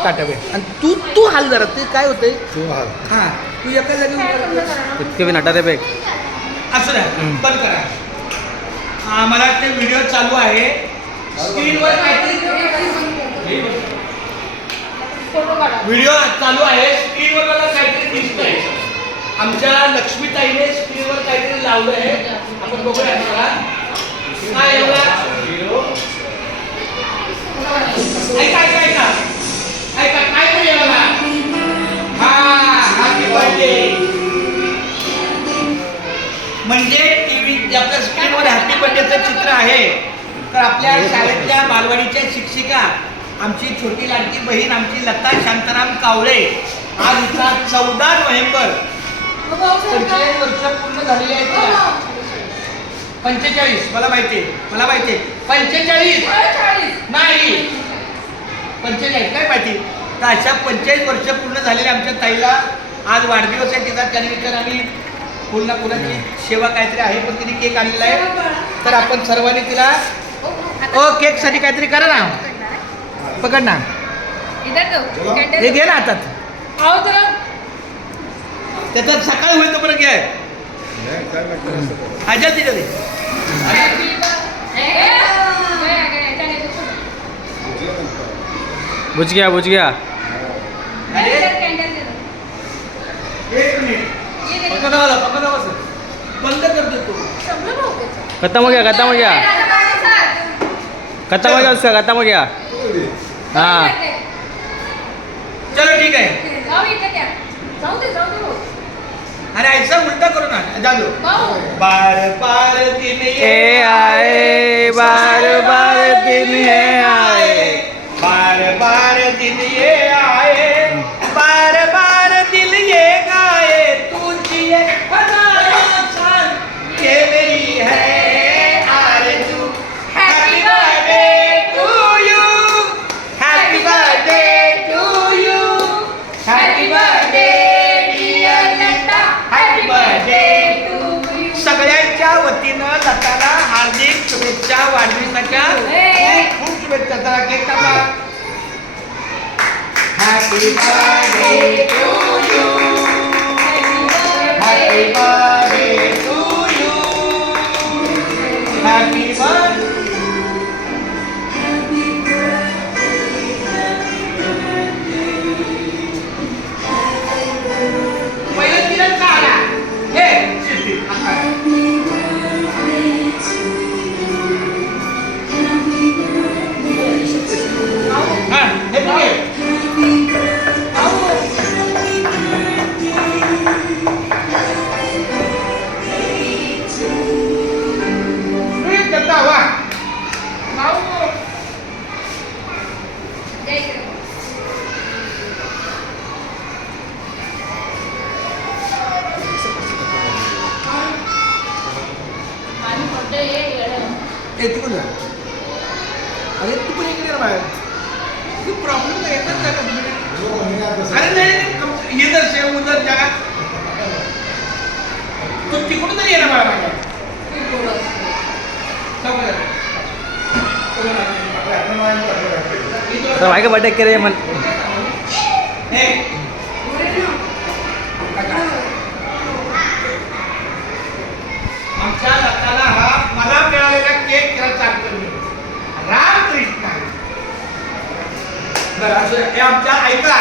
Startup आहे आणि तू तू हाल जरा ते काय होतंय तू हाल हां तू एका जागी इतके बी नटा रे बेग असं नाही बंद करा मला ते व्हिडिओ चालू आहे स्क्रीनवर काहीतरी व्हिडिओ चालू आहे स्क्रीनवर मला काहीतरी दिसतंय आमच्या लक्ष्मीताईने स्क्रीनवर काहीतरी लावलं आहे आपण बघूया मला काय ऐका ऐका ऐका ऐका काय करूया बघा हॅपी बर्थडे म्हणजे टीव्ही आपल्या स्क्रीनवर हॅपी बर्थडेचं चित्र आहे तर आपल्या शाळेतल्या बालवाडीच्या शिक्षिका आमची छोटी लाडकी बहीण आमची लता शांताराम कावळे आज हिचा 14 नोव्हेंबर 45 वर्ष पूर्ण झालेली आहेत 45 मला माहिती 45 नाही 45 काय माहिती तर अशा 45 वर्ष पूर्ण झालेल्या आमच्या ताईला आज वाढदिवस आहे तिचा त्यानिमित्तानं आम्ही फुलाची सेवा काहीतरी आहे पण तिने केक आणलेला आहे तर आपण सर्वांनी तिला केक साठी काहीतरी करा ना पकड ना हे घे ना हातात त्याचा सकाळी होईल तर परत घे आजा तिच्या बुझ गया एक मिनिट बंद कर देतो खत्म हो गया उसका खत्म हो गया हाँ चलो ठीक है अरे ऐसा उल्टा करो ना जादू बार बार दिन ये आए बार दिन ये आए बार बार दिन ये आए बार दिल ये गाए तू जिए हजारों साल ये मेरी है आरज़ू happy birthday to you happy birthday to you happy birthday dear Lata happy birthday to you सगळ्यांच्या वतीनं लताला हार्दिक शुभेच्छा वाढदिवसाच्या खूप शुभेच्छा चला केक कापा Happy birthday to you. Happy birthday to you. Happy birthday. पहिलं तिला चाला. हे शिट्टी. हा, हे बघ. अरे तू पण इकडे बाहेर तू प्रॉब्लेम काय येतात का कंप्लीट अरे नाही इधर से उधर जा तू तिकडून तरी येणार बाळा भाई का बर्थडे करे मन आमच्या लताला हा मला मिळालेला केक त्याला चालतो रामकृष्ण बरं असं हे आमच्या ऐका